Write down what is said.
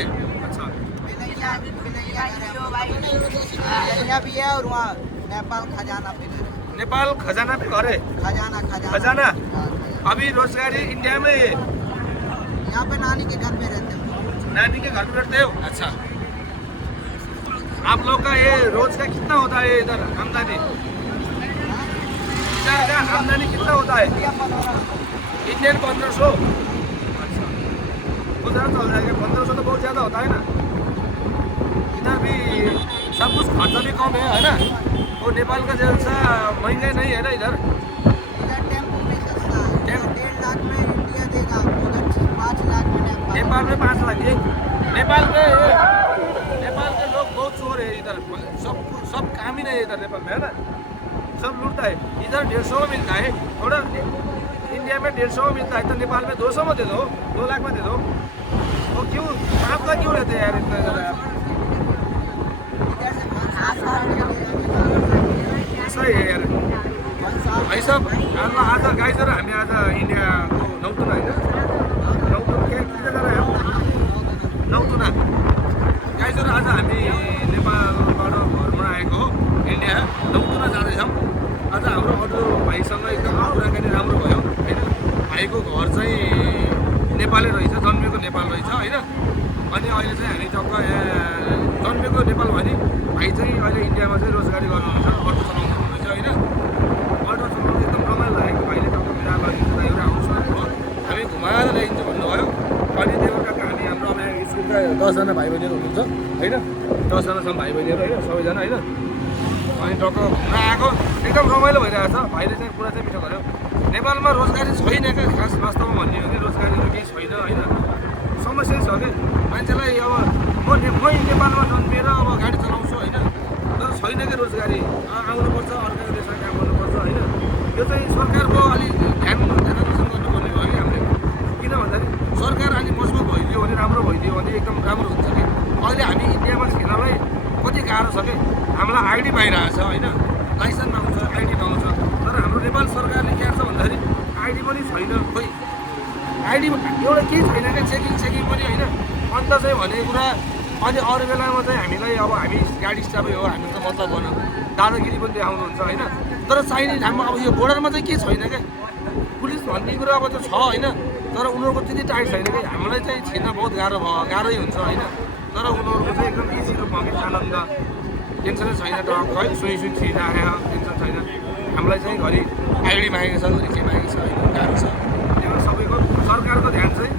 है? अच्छा यहाँ भी है और वहाँ नेपाल खजाना पे घर है। नेपाल खजाना पे घर है? खजाना खजाना खजाना हाँ, अभी रोजगारी इंडिया में है? यहाँ पे नानी के घर पे रहते हैं। नानी के घर में रहते हो? अच्छा आप लोग का ये रोज का कितना होता है इधर आमदनी? इधर का आमदनी कितना होता है? इंडियन 1500। अच्छा उधर चल जाएगा 1500 तो बहुत ज़्यादा होता है ना। इधर भी सब कुछ खर्चा भी कम है ना? और नेपाल का जैसा महंगाई नहीं है ना इधर? इधर टेम्पो भी सस्ता है। 1.5 लाख में इंडिया देगा, उधर 5 लाख में नेपाल में 5 लाख है। नेपाल के लोग बहुत चोर है इधर। सब काम ही नहीं है इधर नेपाल में है ना? सब लूटता है। इधर 150 में मिलता है थोड़ा, इंडिया में 150 में मिलता है तो नेपाल में 200 में दे दो, 2 लाख में दे दो। तो क्यों आप का क्यों लेते हैं यार इतना ज़्यादा? ऐसा ही है यार भाइ साहब। आज गाई सर हामी आज इन्डियाको नौतुना होइन, नौतुना के जाँदा नौतुना गाई सर आज हामी नेपालबाट घरमा आएको हो इन्डिया नौतुना जाँदैछौँ। आज हाम्रो अरू भाइसँग एकदम कुराकानी राम्रो भयो होइन। भाइको घर चाहिँ नेपालै रहेछ, जन्मेको नेपाल रहेछ होइन। अनि अहिले चाहिँ हामी टक्क जन्मेको नेपाल भने भाइ चाहिँ अहिले इन्डियामा चाहिँ रोजगारी गर्नुहुन्छ, अटो चलाउनु हुँदैछ होइन। अटो चलाउनु एकदम रमाइलो लागेको। भाइले टक्क बिदा गरिदिन्छ एउटा आउनुहोस् भन्नुभयो, हामी घुमाएर ल्याइदिन्छु भन्नुभयो। अनि त्यो काका हामी हाम्रो अब यहाँ स्कुलका 10जना भाइ बहिनीहरू हुनुहुन्छ होइन, 10जनासम्म भाइ बहिनीहरू होइन सबैजना होइन। अनि टक्क घुम्न आएको एकदम रमाइलो भइरहेको छ। भाइले चाहिँ कुरा चाहिँ मिठो गर्यो। नेपालमा रोजगारी छैन क्या, खास वास्तवमा भन्ने हो भने रोजगारीहरू केही छैन होइन। समस्या छ कि मान्छेलाई अब म नेपालमा जन्मिएर अब गाडी चलाउँछु होइन, तर छैन कि रोजगारी। आउनुपर्छ, अर्को देशमा काम गर्नुपर्छ होइन। यो चाहिँ सरकारको अलिक ध्यान आकर्षण गर्नुपर्ने भयो कि हामीले। किन भन्दाखेरि सरकार अलिक मजबुत भइदियो भने, राम्रो भइदियो भने एकदम राम्रो हुन्छ कि। अहिले हामी इन्डियामा छिर्नलाई कति गाह्रो छ कि। हामीलाई आइडी पाइरहेछ होइन, लाइसेन्स पाउँछ, आइडी पाउँछ, तर हाम्रो नेपाल सरकारले के गर्छ भन्दाखेरि आइडी पनि छैन। खोइ आइडी एउटा केही छैन क्या, चेकिङ पनि होइन। अन्त चाहिँ भनेको कुरा अनि अरू बेलामा चाहिँ हामीलाई अब हामी गाडी स्टाफै हो, हामी त मतलब भनौँ दादागिरी पनि देखाउनुहुन्छ होइन। तर चाहिने ठाउँमा अब यो बोर्डरमा चाहिँ के छैन क्या, पुलिस भन्ने कुरा अब त्यो छ होइन, तर उनीहरूको त्यति टाइट छैन कि। हामीलाई चाहिँ छिर्न बहुत गाह्रै हुन्छ होइन। तर उनीहरूको चाहिँ एकदम इजी रूपमा कि आनन्द, टेन्सनै छैन, टक्क है सुई छिरिरहेको टेन्सन छैन। हामीलाई चाहिँ घरि आइडी मागेको छ, घरि के मागेको छ होइन, गाह्रो छ। त्यो सबैको सरकारको ध्यान चाहिँ